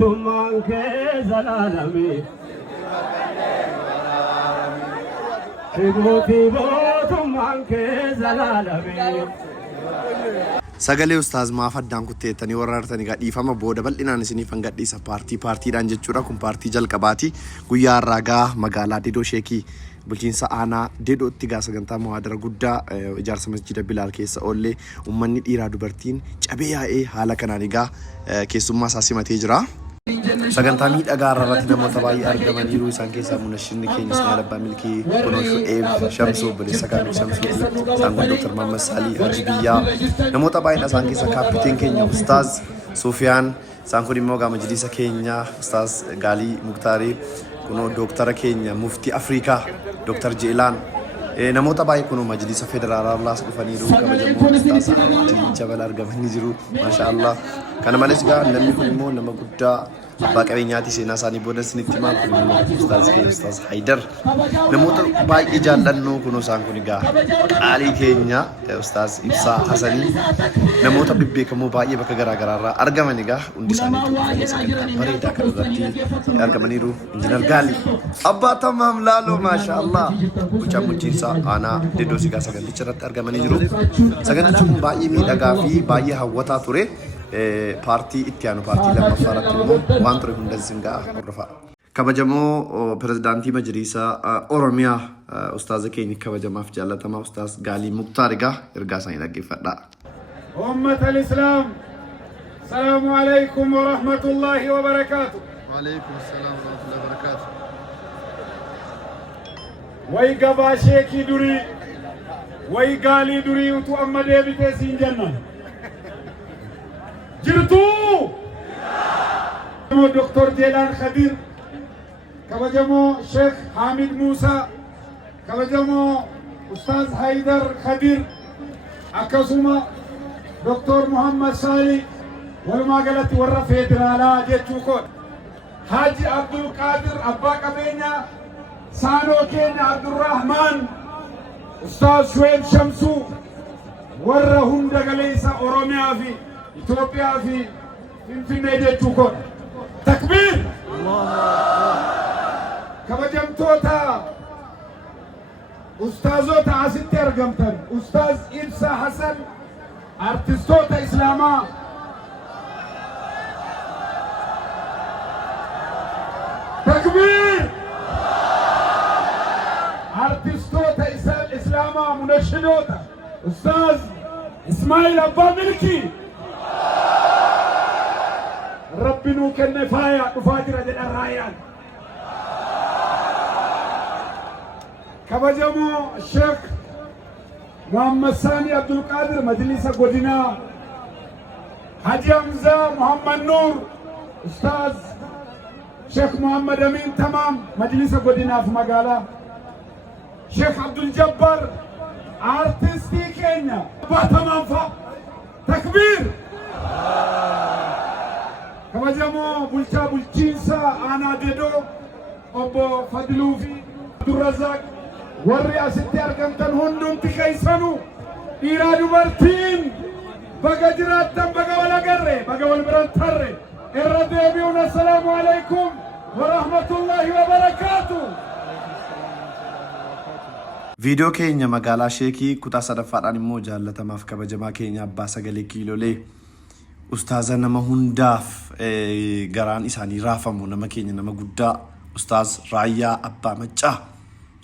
mootummaan kee zalaalamee Jibuutii mootummaan kee zalaalamee Sagalee ustaaz maaf addaan kutteettanii warraartanii gadhiifama booda bal'inaan isiniif gadhiisa paartiidhaan jechuudha kun paartii jalqabaati guyyaa har'aa magaalaa Didoo Sheekii bulchiinsa aanaa Didootti sagantaa muhaadara guddaa ijaarsa masjida Bilaal keessa oollee uummanni dhiiraa dubartiin cabee yaa'ee haala kanaan keessummaa isaa simatee jira. Sagantaa miidhagaa irratti namoota baay'ee argamaniiru isaan keessaa munashinni keenya Ismaa'eel Abbaa Milkii kunuunsu Eeb Shamsuu Bilisa Kaamil Shamsuu isaan kun Dr. Muhammad Salii Haji Biyyaa namoota baay'ee isaan keessaa kaappiteen keenya Ustaaz Sufiyaan isaan kun immoo majlisa keenya Ustaaz Gaalii Muktaarii kuno Dr. keenya Muftii Afrikaa Dr. Jeelaan namoota baay'ee kuno majlisa federaalaa laas dhufaniiru kabajamoo Ustaaz Jabal argamanii jiru maashaallah kana malees namni kun immoo nama guddaa abbaa qabeenyaati seenaa isaanii booda isinitti himaa kun immoo Ustaaz keenya Ustaaz Haydar namoota baay'ee jaallannoo kuno isaan kun qaalii keenya Ustaaz Ibsaa Hasanii namoota bebbeekamoo baay'ee bakka garaagaraarraa argaman hundi isaanii sagantaa bareedaa kan irratti argamaniiru injiinar Gaalii abbaa tamaam laaloo maashaallah bulchaan bulchiinsaa aanaa Didoo saganticha irratti argamanii jiru sagantichi kun baay'ee miidhagaa fi baay'ee hawwataa ture. Partii itti aanu partii lammaffaa irratti immoo waan ture hunda zingaa hordofaa. Kabajamoo pirezidaantii majlisa Oromiyaa Ustaaz keenya kabajamaaf jaallatamaa Ustaaz Gaalii Muktaar ergaa isaanii dhaggeeffadha. Ummata al-Islaam salaamu alaykum wa rahmatullahi wa barakaatuh. Wa alaykum salaam wa rahmatullahi wa barakaatuh. Way gabaa sheekii durii way Gaalii durii utuu amma deebitee siin jennan. jirtu Dr. Jeelaan Khadir kabajamoo Sheikh Hamid Musa kabajamoo Ustaaz Haydar Khadir akkasuma Dr. Muhammad Salih walumaa galatti warra federaalaa jechuu koodha Haji Abdul Qadir abbaa qabeenyaa saanoo keenya Abdurrahman Ustaaz Shu'eeb Shamsuu warra hunda galeessa Oromiyaa fi Ethiopia fi Finfinnee jechuu koodha. Takbiir! Kabajamtoota ustaazota asitti argamtan Ustaaz Ibsaa Hasan artistoota Islaamaa Takbiir! artistoota Islaamaa munashinoota Ustaaz Ismaa'eel Abbaa Milkii ربنا كالنفايا نفاجر جل الرايان كبجمو الشيخ محمد ساني عبد القادر مجلس قدنا حاجي حمزة محمد نور أستاذ شيخ محمد أمين تمام مجلس قدنا في مقالة شيخ عبد الجبار ارتستي كينيا تمام تكبير كمجمو بلشا بلشينسا أنا ديدو أبو فضلوفي عبدالرزاق ورّي أستي أرقمتن هندون تخيصنو إيرادو برتين بقى جراتن بقى ولا قرّي بقى والبران ترّي الرديبيون السلام عليكم ورحمة الله وبركاته فيديو كينيا مقالا شيكي كتا صدفات مو جالتماف كبجما كينيا أبا سغلي كيلولي Ustaaza nama hundaaf garaan isaanii raafamu nama keenya nama guddaa Ustaaz Raayyaa Abbaa Maccaa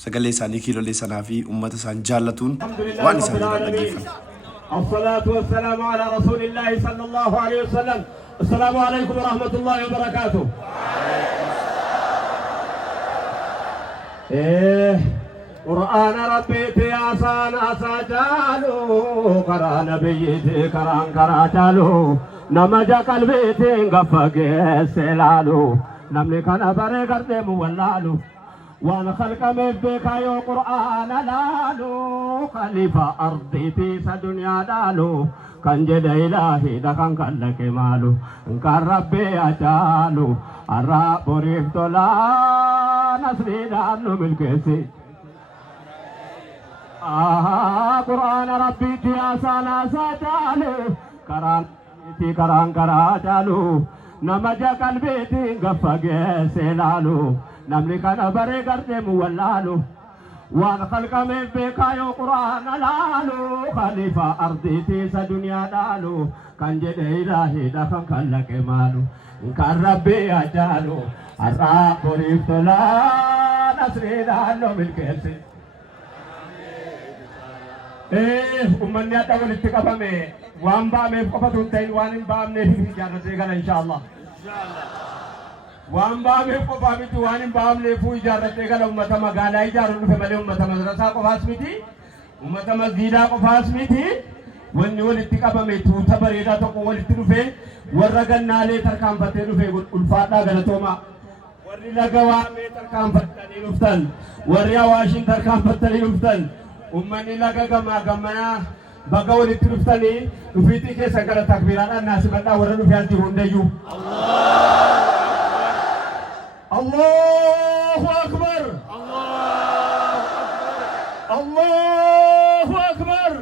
sagalee isaanii kiilolee sanaa fi uummata isaan jaallatuun waan isaanii dhaggeeffatan. الصلاة والسلام على رسول الله صلى الله عليه وسلم السلام عليكم ورحمة الله وبركاته. قرآن ربي تياسان أساجالو قرآن بيتي قرآن قراجالو نمجا قلبي تنغفق سلالو نملي كان بري قردم واللالو وان خلق مبك يو قرآن لالو خليفة أرضي تيس دنيا دالو كان جد إلهي دكان كالك مالو كان ربي أجالو الرب ريفتو لا نسري دالو بالكسي قرآن ربي تياسانا ساتالو قرآن تي قرآن قراجالو نمجا قلبيتي قفق سلالو نملك نبري قردم واللالو وان خلق من بكايو قرآن لالو خليفة أرضيتي سدنيا دالو كان جد إلهي دفن كلك مالو كان ربي أجالو الراب بريفت لا نسري دالو بالكيسي أمني أتقول اتقابمي وان بامي فقفتون تين وان بامني في جارة إن شاء الله وان بامي فقفامي وان بامني في جارة أمتا مغالا إجارة نفمالي أمتا مدرسة قفاس ميتي أمتا مزيدا قفاس ميتي وان يول اتقابمي توتا بريدا تقوال اتنفي ورغن نالي تركام فتن نفي الفاتا غلطوما وري لغوامي تركام فتن نفتن وري واشن تركام فتن نفتن أمني لغا غما غمنا بقول التلفتني نفيتي كيسا كلا تكبيرانا الناس بدا ورنو في هذه هنديو الله أكبر الله أكبر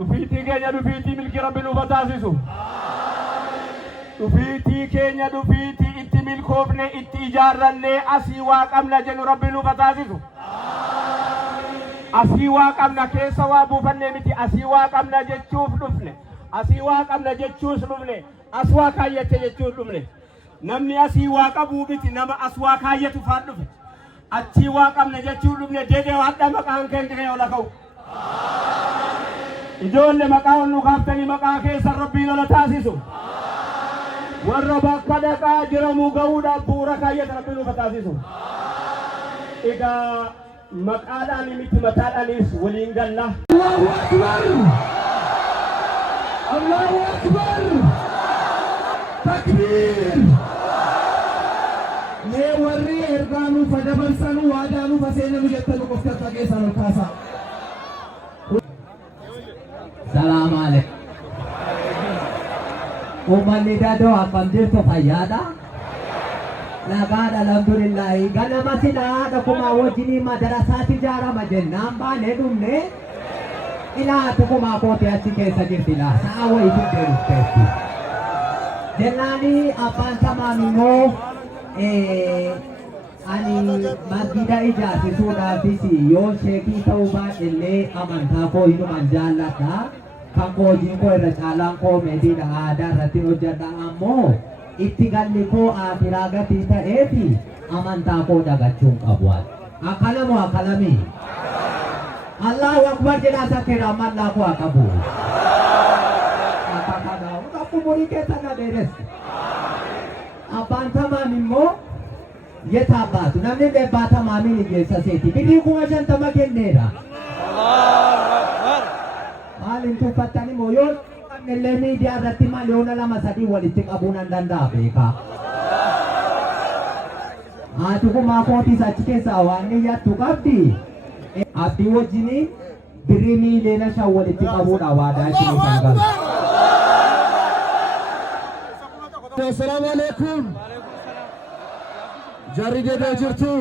نفيتي كينيا نفيتي ملك رب نفتاسسو نفيتي كينيا نفيتي اتي ملكوفني اتي جارني أسي واقمنا جن رب نفتاسسو asii waaqamna keessa waa buufanne miti asii waaqamna jechuuf dhufne asii waaqamna jechuus dhufne as waa kaayyate jechuus dhufne namni asii waaqabuu miti nama as waa kaayyatu faan dhufe achii waaqamna jechuus dhufne jedhee hadha maqaan keenya ola ka'u ijoollee maqaa ol nu kaaftanii maqaa keessa rabbiin ola taasisu warra bakka dhaqaa jiramuu ga'uudhaaf bu'uura kaayyata rabbiin nu taasisu egaa مقالان ميت متالانيس ولينغلا الله أكبر الله أكبر تكبير نوري إرغانو فدبنسانو وادانو فسينا مجتنو قفتة كيسانو كاسا سلام عليكم أمني دادو أقام جرتو فيادا Nagaan alhamdulillah ganama sila dakuma wajini madarasati jara majennam bane dumne ila tukuma kote achi keessa jirtila saawa itti deerutti jennani abbaan tamamimo ani masjida ijaarrisuudhaafis yoo sheekii ta'uu baadhillee amantaa koo hinuman jaalladha kan hojiin koo irra caalaan koo meetiidha aadaa irratti hojjedha ammoo itti galli koo aafiraa gatii ta'eefi amantaa koo dagachuun qabu akkana moo akkamii Allahu akbar jedhaa sakkeera amallaa koo qabu akkana umurii keessa na dheeresse abbaan tamaan immoo yeta abbaatu namni bebbaa tamaamiin ijeessa seeti birrii 50 kenneera maaliin tuffattani moo yoo nelle miidiyaa irratti miliyoona 2-3 walitti qabuun an danda'a beekaa haati kumaa kootiis achi keessaa waan niyyattu qabdi abdii wajjini birrii miliyoona 5 walitti qabuudha waadaa isin kan galu Assalamu alaikum jarri jedhee jirtu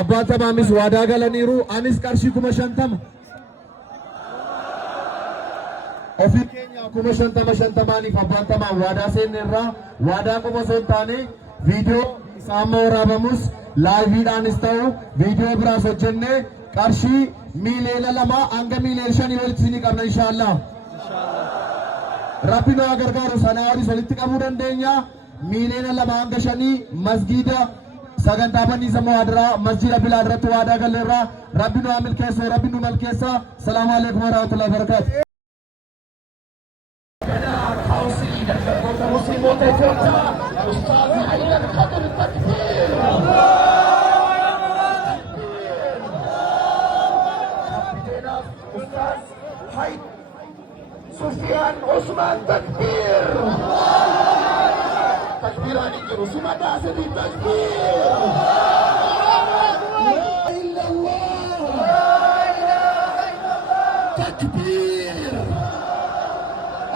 abbaan tamaamis waadaa galaniiru anis qarshii 50 ofii keenya 50 abbaan tamaan waadaa seenneerraa waadaa qofa osoo hin taane viidiyoo isaammoo waraabamus laayiviidhaanis ta'u viidiyoo biraas hojjennee qarshii miliyoona 2 hanga miliyoona 5 walitti isinii qabna inshaallah Rabbi nu gargaaru sanaa olis walitti qabuu dandeenya miliyoona 2 hanga 5 masgiida sagantaa banniisa muhaadaraa masjida bilaa irratti waadaa galleerraa Rabbi nu milkeessa Rabbi nu milkeessa salaamu alaikum wa rahmatullahi wa barakatuh Sufyan Osman takbir takbiran itu sumada sedih takbir la ilaha illallah takbir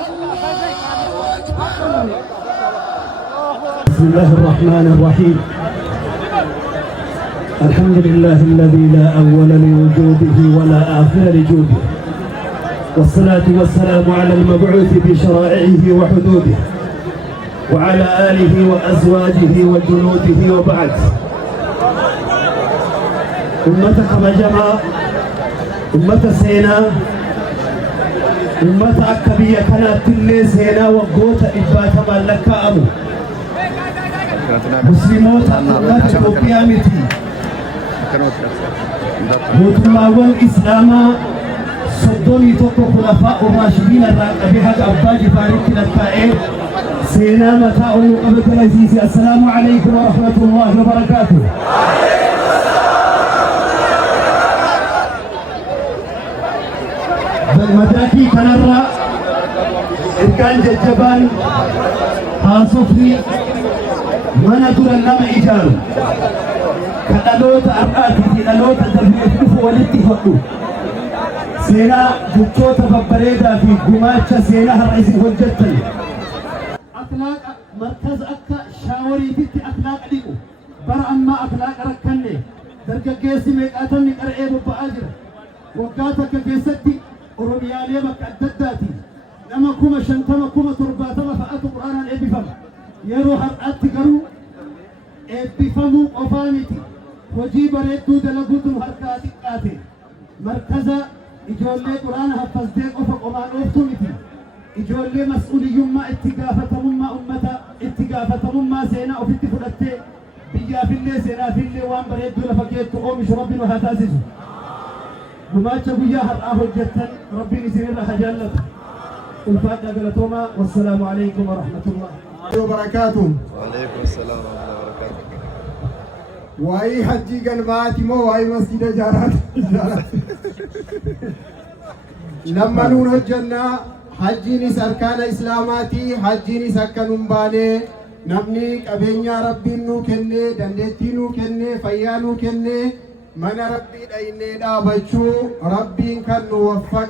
Allahu akbar Bismillahirrahmanirrahim Alhamdulillahilladzi la awwala li wujudihi wa la akhira li wujudihi والصلاة والسلام على المبعوث بشرائعه وحدوده وعلى آله وأزواجه وجنوده وبعد. أمتك بجمع أمة سينا أمة أكبية كانت اللي سينا وقوت إبات مالك أبو مسلموت أمة وقيامتي موتماوان إسلاما صدوني توقو خلفاء الراشدين الراقبها أبا جفارك للتائب سينا متاع قبل العزيز. السلام عليكم ورحمة الله وبركاته. بالمداكي كنرى إركان ججبان هاسوفي منادور النام إجارو كدلوت أرآتي دلوت دبيتوف ولدي فقو سينا جبتوت ببريدا في قماتش سينا الرئيس والجتل أخلاق مركز أكا شاوري تتي أخلاق ليقو بر أما أخلاق ركني درجة جيسي ميقاتني قرعيب بآجر وقاتك جيستي أوروبيالي مكعدداتي لما كوما شنتما كوما ترباتما فأتو قرآنا إبفم يروح أتقرو إبفمو قفانتي وجيب ريدو دلقوتم هركاتي قاتي مركزة إجولي قرآن حفظ ديك أفق وما نوفتمتي إجولي مسؤولي يما اتقافة مما أمتا اتقافة مما سينا وفت فلتي بيا في اللي سينا في اللي وان بريدو لفكيت تقومش ربنا هتاسسو بماچا بيا هرآه الجتن ربي نسير الله جلت الفاتحة قلتوما والسلام عليكم ورحمة الله وبركاته. وعليكم السلام ورحمة الله وبركاته. واي حجي قنباتي مو واي مسجد جارات لما نور الجنة حجيني سركان إسلاماتي حجيني سكن مبالي نبني أبينيا ربي نو كني دندتي نو كني فيانو كني من ربي دايني دابچو ربي كان وفق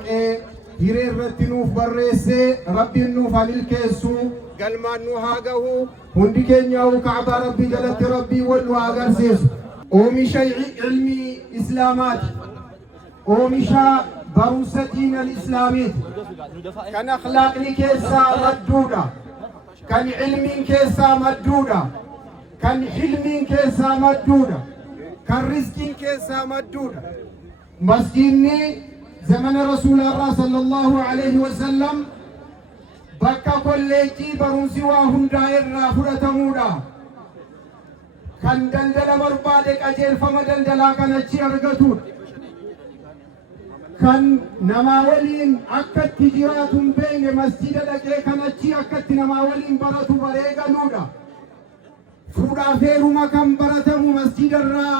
هيرير رتنوف بريسي ربي نو فانيل كيسو قلمان نو هاقهو هندي كينياو كعبا ربي جلت ربي ولو أغرسيس أومي شيء علمي إسلامات أومي شا بروسة دين الإسلامي كان أخلاقني كيسا مدودة كان علمي كيسا مدودة كان حلمي كيسا مدودة كان رزقين كيسا مدودة مسجدني زمن رسول الله صلى الله عليه وسلم بكا كوليجي برونسي واهم دائر رافورة مودا كان دلدل بربادك أجيل فما دلدلا كان أجي أرغتون كان نماولين أكد تجرات بين مسجد لكي كان أجي أكد نماولين براتو بريغا نودا فودا فيرما كان براتمو مسجد الرا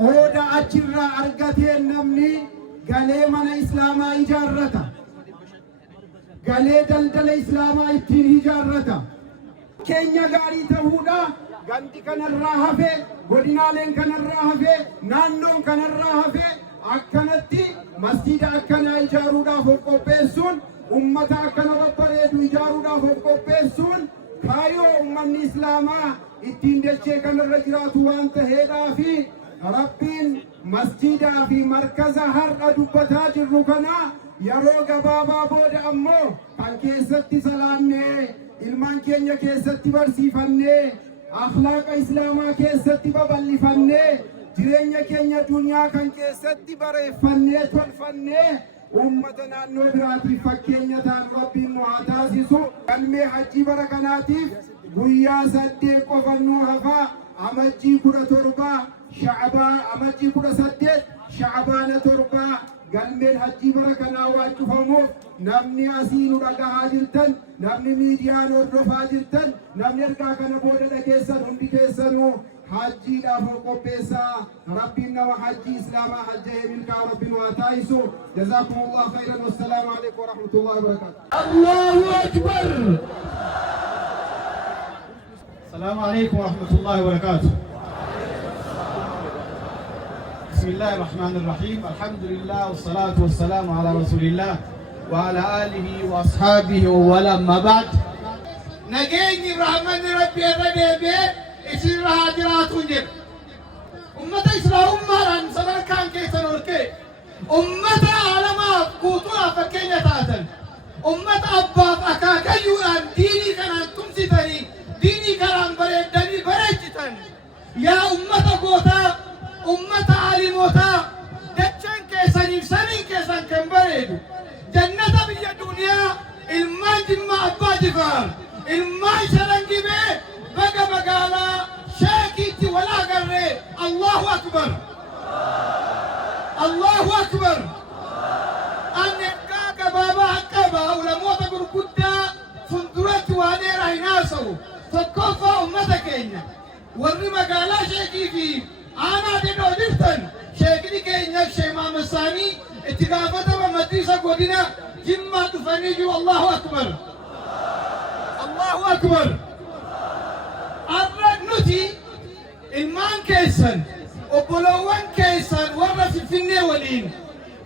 أودا أجرا أرغتين نمني قالي من إسلاما إجارتا قالي دلدل إسلاما إتين إجارتا كينيا غاري تهودا غانتي كان الراهفة غدينالين كان الراهفة نانون كان الراهفة أكنتي مسجد أكنا إجارودا فوق بيسون أمتا أكنا ببريدو إجارودا فوق بيسون كايو من إسلاما إتين دشي كان الرجرات وانت هيدا في ربين مسجدا في مركز هرد دبتا جرو كنا يروغ بابا بود أمو كان كيستي سلامني ilmaan keenya keessatti barsiifannee akhlaaqa islaamaa keessatti babal'ifannee jireenya keenya duniyaa kan keessatti bareeffannee tolfannee ummata naannoo biraatiif fakkeenya ta'an rabbiin nu haa taasisu. Galmee hajjii bara kanaatiif guyyaa 8 qofannuu hafaa amajjii 17 sha'baan amajjii 18 sha'baana 7 galmeen hajjii bara kanaa waan cufamuuf namni asii nu dhagahaa jirtan namni miidiyaan hordofaa jirtan namni ergaa kana booda dhageessan hundi keessanuu hajjiidhaaf qopheessaa rabbiin nama hajjii islaamaa hajjee milkaa rabbiin waa taa'isu jazakumullahu khairan wassalaamu alaikum warahmatullahi wabarakatuh. Allahu akbar. السلام عليكم ورحمة الله وبركاته. بسم الله الرحمن الرحيم الحمد لله والصلاة والسلام على رسول الله وعلى آله وأصحابه ولما بعد نجيني رحمن ربي الربيع إسر هاجرات ونجب أمة إسلام أمة سنر كان كي سنركي ummata alamaa guutuu fakkeenya taatan ummata abbaaf akaakayyuudhaan diinii kanaan tumsitanii diinii kanaan bareeddanii bareechitan yaa ummata gootaa ummata alimotaa dachaan keessaniif samiin keessan kan bareedu jannata biyya duniyaa ilmaan Jimmaa Abbaa Jifaar ilmaan Sharangibee baga magaalaa sheekiitti wal agarree Allahu Akbar Allahu Akbar annekkaa gabaabaa haqqabaa ulamoota gurguddaa funduratti waa dheeraa hin haasawu tokkoffaa ummata keenya warri magaalaa sheekii fi aanaa dedoo jirtan sheekni keenya Sheekh Maamad Saanii itti gaafatama maddiisa godina Jimmaa dhufanii jiru Allahu Akbar Allahu Akbar arra nuti ilmaan keessan obboloowwan keessan warra Finfinnee waliin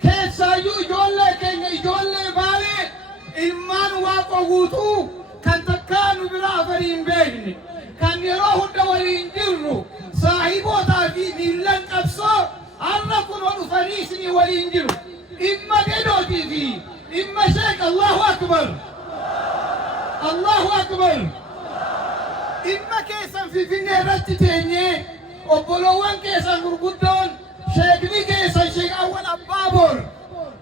keessaayyuu ijoollee keenya ijoollee Baalee ilmaan Waaqoo guutuu kan takkaa nu biraa afarii hin beekne kan yeroo hunda waliin jirru saahibootaa fi miillan qabsoo arra kunoo dhufanii isinii waliin jiru dhimma dedootii fi dhimma sheek Allahu Akbar Allahu Akbar dhimma keessan Finfinnee irratti teenyee obboloowwan keessan gurguddoon sheekni keessan Sheek Awwal Abbaabor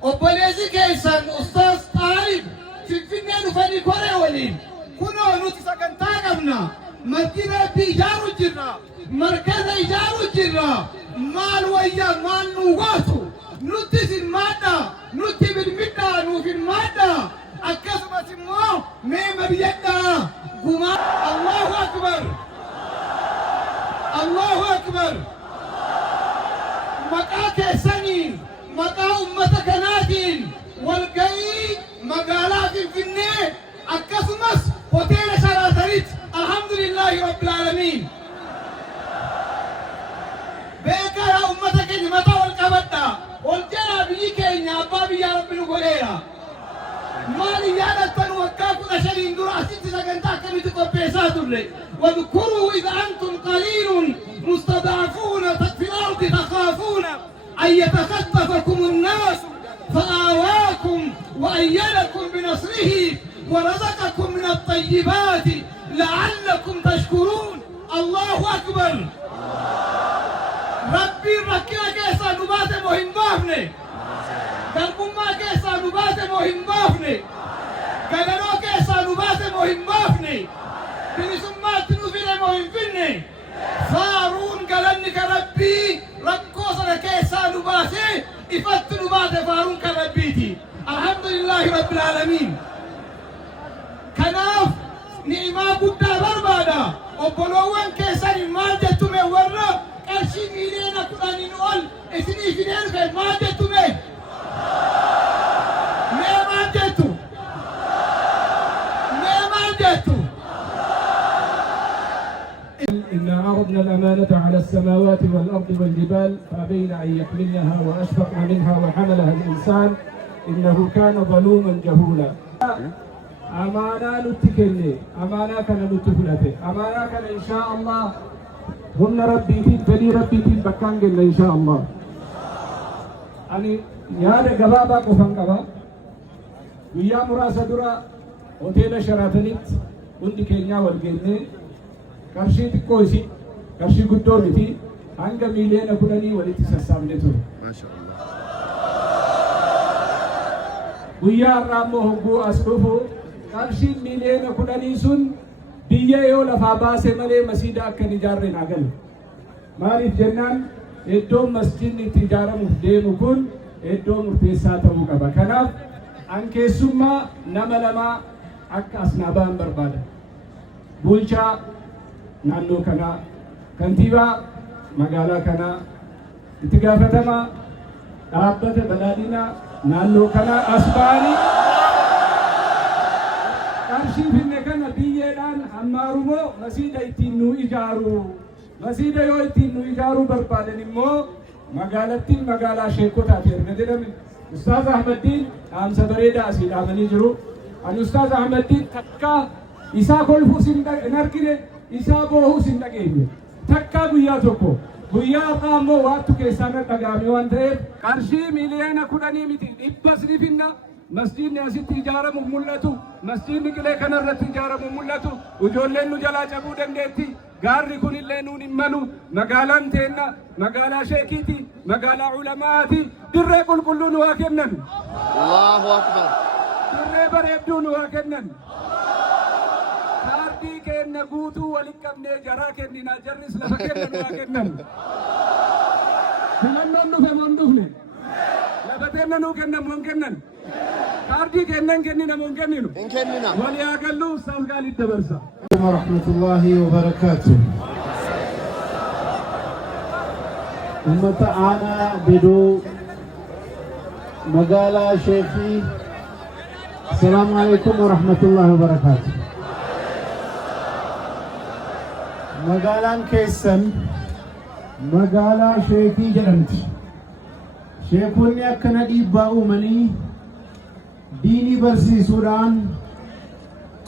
obboleessi keessan Ustaaz Xaalib Finfinnee dhufanii koree waliin kunoo nuti sagantaa qabna masjida rabbii ijaaru jirra markaza ijaaru jirra maal wayyaa maal nu gootu nutti hirmaadha nutti bilbidhaa nuuf hirmaadha akkasumas immoo mee mari'adhaa gumaa Allahu Akbar Allahu Akbar maqaa keessaniin maqaa ummata kanaatiin walgahii magaalaa Finfinnee akkasumas hoteela Sharaatanitti alhamdulillahi rabbil aalamiin beekaa yaa ummata keenya mataa wal qabadhaa ol jalaa biyyi keenya abbaa biyyaa rabbi nu godheera maali yaadattan waggaa 15 dura asitti sagantaa akkamitti qopheessaa turre واذكروا إذ أنتم قليل مستضعفون في الأرض تخافون أن يتخطفكم الناس فآواكم وأيدكم بنصره ورزقكم من الطيبات لعلكم تشكرون الله أكبر ربي ركنا كيسا نبات مهم بافني قلبما ما كيسا نبات مهم بافني قلنو كيسا نبات مهم بافني بنسمات نفل مهم فيني فارون قلنك ربي ركوصنا كيسا نبات إفت نبات فارون كربيتي الحمد لله رب العالمين كناف نعمة قد بربادا وبلوان كيسا المادة مورا قرشي ميلينا كناني نقول إثني فينين في المادة إنا عرضنا الأمانة على السماوات والأرض والجبال فأبين أن يحملنها وأشفقن منها وحملها الإنسان إنه كان ظلوما جهولا أمانة نتكلي أمانة كان نتفلته أمانة كان إن شاء الله هم ربي فلي ربي بكان إن شاء الله أني يا جبابا كفن كبا ويا مراسة درا هوتيل شراتنيت وندي كينيا والجنة كرشي تكوسي كرشي قدومتي عنك مليون كلني ولتي سامنته ما شاء الله ويا رامو هو أسلوبه كرشي مليون كلني سن بيا يولا فاباس ملي مسجد أكن جارين عقل ماريف جنان إدوم مسجد تجارة مفدم كون إدوم مرتسات مكبا كناف عنك سما نملما أك أسنابان بربادا بولشا نانو كنا كنتيبا مقالا كنا اتقافتما دابت بلادنا نانو كنا أسباني كارشي فينا كنا بيّدان همارمو مسيدة يتنو إجارو مسيدة يو يتنو إجارو بربادا نمو مقالتين مقالا شيكو تاتير ندرم أستاذ أحمد الدين أم سبريدا أسيد آمني جرو أن أستاذ أحمد الدين تكا إسا كل فوسين نركنه إسا بوهو سندقيني تكا بياتوكو guyyaa ammoo waattu keessaan dhagaame waan ta'eef qarshii miliyoona 10 miti dhibbas ni finna. Masjidni asitti ijaaramu mul'atu, masjidni qilee kanarratti ijaaramu mul'atu, ijoolleen nu jalaa cabuu dandeetti. Gaarri kun illee nuun hin malu. Magaalaan teenna magaalaa sheekiiti, magaalaa ulamaati. Dirree qulqulluu nu haa kennan. Allahu akbar. Dirree bareedduu nu haa kennan. Kaardii kenna guutuu walitti qabnee jaraa kennina, jarris lafa kenna nu haa kennan. Filannoon dhufe moo hin dhufne? Lafa teenna nuu kennan moo hin kennan? Kaardii kennan kennina moo hin kenninu? Hin kennina. Walii haa gallu Ustaaz Gaalid dabarsa. warahmatullahi wabarakatuh. Ummata aanaa Bedoo magaalaa Sheekii, assalamu alaikum warahmatullahi wabarakatuh. Magaalaan keessan magaalaa Sheekii jedhamti. Sheekonni akkana dhiibbaa uumanii diinii barsiisuudhaan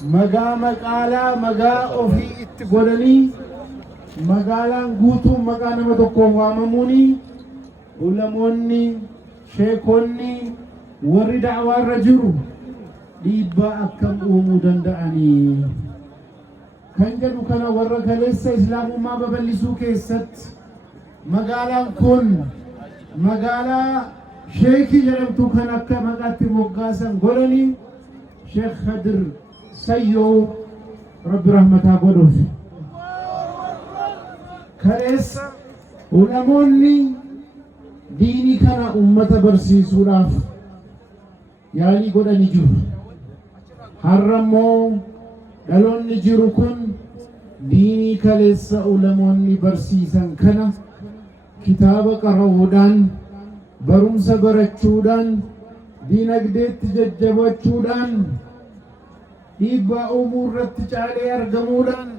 magaa ofii itti godhanii magaalaan guutuun maqaa nama tokkoon waamamuuni ulamoonni sheekonni warri da'waarra jiru dhiibbaa akkam uumuu danda'anii kan jedhu kana warra kaleessa islaamummaa babal'isuu keessatti magaalaan kun magaalaa sheekii jedhamtu kan akka maqaatti moggaasan godhanii Sheekh Khadir Sayyoo Rabbi rahmataa godhuuf kaleessa ulamoonni diinii kana ummata barsiisuudhaaf yaalii godhanii jiru. Har'a immoo dhaloonni jiru kun diinii kaleessa ulamoonni barsiisan kana kitaaba qara'uudhaan barumsa barachuudhaan diinagdeetti jajjabachuudhaan dhiibbaa uumuu irratti caalee argamuudhaan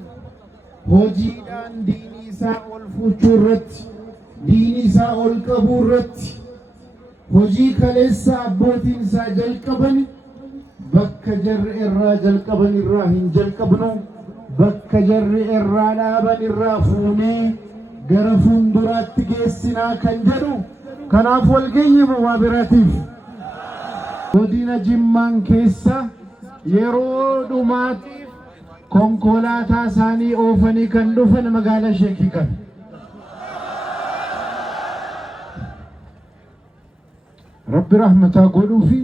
hojiidhaan diinii isaa ol fuuchuu irratti diinii isaa ol qabuu irratti hojii kaleessa abbootiin isaa jalqaban bakka jarri irraa jalqaban irraa hin jalqabnu bakka jarri irraa dhaaban irraa fuunee gara fuulduraatti geessinaa kan jedhu kanaaf walgeenyi muwaabiraatiif godina Jimmaan keessa yeroo dhumaatiif konkolaataa isaanii oofanii kan dhufan magaalaa Sheekii kan Rabbi rahmataa godhuu fi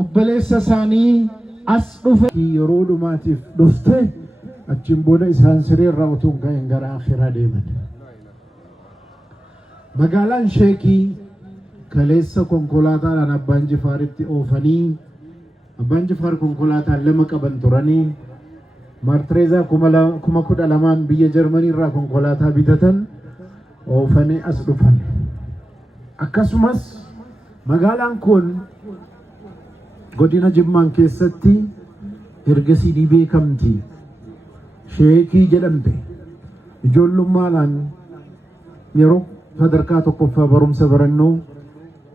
obboleessa isaanii as dhufe yeroo dhumaatiif dhufte achiin booda isaan sireerraa utuu hin ka'in gara akhiraa deeman. Magaalaan Sheekii kaleessa konkolaataadhaan Abbaan Jifaaritti oofanii Abbaan Jifaar konkolaataan lama qaban turanii Martireezaa 12,000 biyya Jarmanii irraa konkolaataa bitatan oofanii as dhufan. Akkasumas magaalaan kun godina Jimmaan keessatti ergasii beekamti. Sheekii jedhamte ijoollummaadhaan yeroo sadarkaa tokkoffaa barumsa barannoo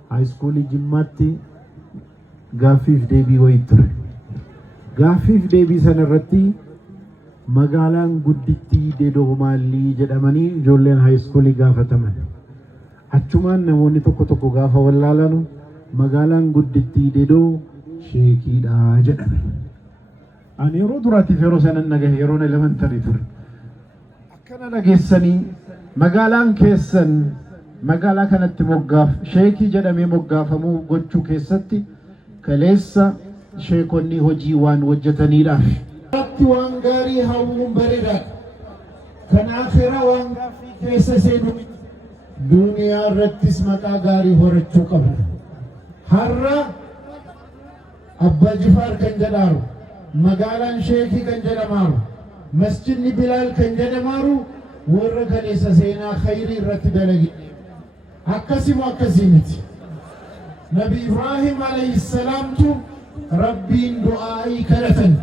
haayiskuulii Jimmaatti gaaffiif deebii wayii ture. Gaaffiif deebii sana irratti magaalaan guddittii Dedoo Maallii jedhamanii ijoolleen haayiskuulii gaafataman. Achumaan namoonni tokko tokko gaafa wallaalanu magaalaan guddittii Dedoo Sheekiidha jedhame. Ani yeroo duraatiif yeroo sanan nagahe yeroon elementarii ture. Akkana dhageessanii magaalaan keessan magaalaa kanatti Sheekii jedhamee moggaafamuu gochuu keessatti kaleessa sheekonni hojii waan hojjetaniidhaaf. Irratti waan gaarii hawwuun bareedaadha. Kan akhira waan gaaffii keessa seenu duniyaa irrattis maqaa gaarii horachuu qabna. Har'a Abbaa Jifaar kan jedhaaru magaalaan Sheekii kan jedhamaaru masjidni Bilaal kan jedhamaaru warra kaleessa seenaa khayrii irratti dalagine akkasimoo akkasii miti. Nabi Ibrahim alayhi salaamtu Rabbiin du'aa'ii kadhatan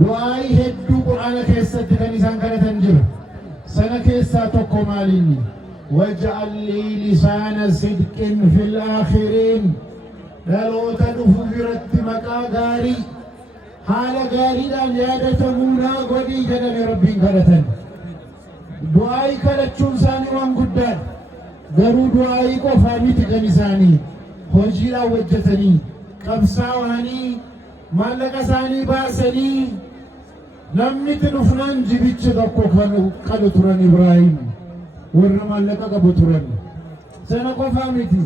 du'aa'ii hedduu Qur'aana keessatti kan isaan kadhatan jira. Sana keessaa tokko maalinni waj'al lii lisaana sidqin fil aakhiriin dhaloota dhufu biratti maqaa gaarii haala gaariidhaan yaadatamuu naa godhii jedhame Rabbiin kadhatan. Du'aa'ii kadhachuun isaanii waan guddaa garuu du'aa'ii qofaa miti kan isaanii hojiidhaan hojjetanii qabsaa'anii maallaqa isaanii baasanii namni itti dhufnaan jibicha tokko kan qalu turan Ibraahim warra maallaqa qabu turan sana qofaa miti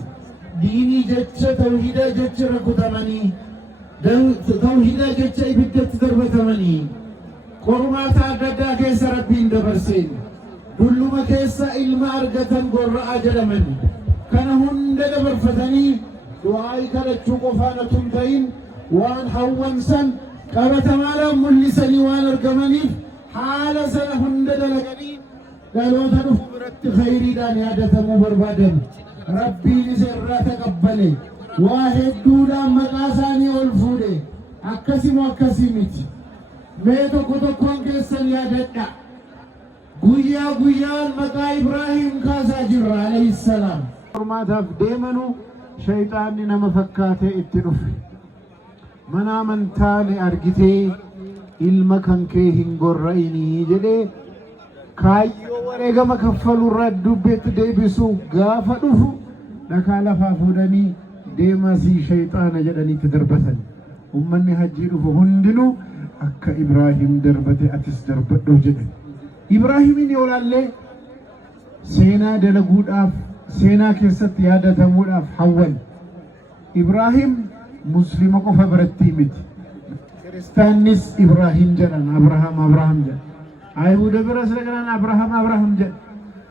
diinii jecha tawhiida jecha rukutamanii tawhiida jecha ibiddatti darbatamanii qormaata adda addaa keessa rabbiin dabarseen dulluma keessa ilma argatan gorra'a jedhaman kana hunda dabarfatanii du'aa'ii kadhachuu qofaan otoo hin ta'in waan hawwamsan qabatamaadhaan mul'isanii waan argamaniif haala sana hunda dalaganii dhaloota dhufu biratti khayriidhaan yaadatamuu barbaadan rabbiin isa irraa taqabbale waa hedduudhaan maqaa isaanii ol fuudhe akkasimoo akkasii miti mee tokko tokkoon keessan yaadadha guyyaa guyyaan maqaa Ibraahim kaasaa jirra alayhi salaam qormaataaf deemanu shayxaanni nama fakkaatee itti dhufe mana amantaani argitee ilma kan kee hin gorra'inii jedhee kaayyoo wareegama kaffalurraa dubbeetti deebisuu gaafa dhufu dhakaa lafaa fuudhanii deemasii shayxaana jedhaniitti darbatan ummanni hajjii dhufu hundinuu akka Ibraahim darbate atis darbadhu jedhan Ibraahimin yoo laallee seenaa dalaguudhaaf seenaa keessatti yaadatamuudhaaf hawwan Ibraahim muslima qofa biratti miti kiristaannis Ibraahim jedhan Abrahaam jedhan ayhuuda biras dhaqnaan Abrahaam jedhan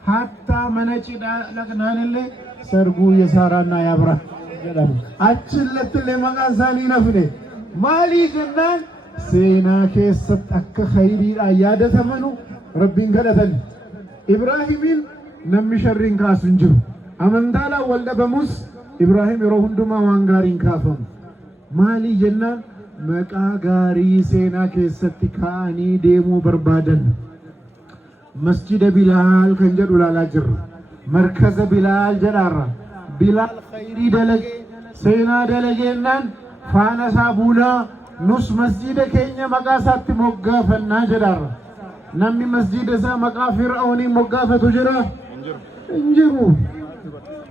hatta mana cidhaa dhaqnaanillee sarguu Yesaaraannaa Abrahaam jedhamu achillattillee maqaan isaanii nafne maalii jennaan seenaa keessatti akka khayriidhaan yaadatamanu rabbiin kadhatan Ibraahimin namni sharriin kaasu hin jiru amantaadhaan wal dhabamus Ibraahim yeroo hundumaa waan gaariin kaafamu maalii jennaan maqaa gaarii seenaa keessatti kaa'anii deemuu barbaadan masjida Bilaal kan jedhu ilaalaa jirra markaza Bilaal jedhaarra Bilaal khayrii dalagee seenaa dalageennaan faana isaa buunaa nus masjida keenya maqaa isaatti moggaafannaa jedhaarra namni masjida isaa maqaa Fir'aawanii moggaafatu jira hin jiru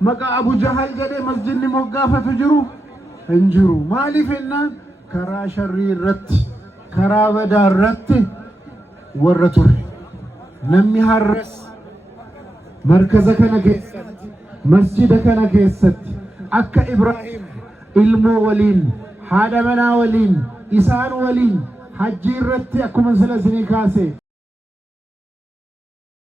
maqaa Abu Jahal jedhee masjidni moggaafatu jiru hin jiru maaliif jennaan karaa sharrii irratti karaa badaa irratti warra ture namni har'as markaza kana keessatti masjida kana keessatti akka Ibraahim ilmoo waliin haadha manaa waliin isaan waliin hajjii irratti akkuma sila isinii kaase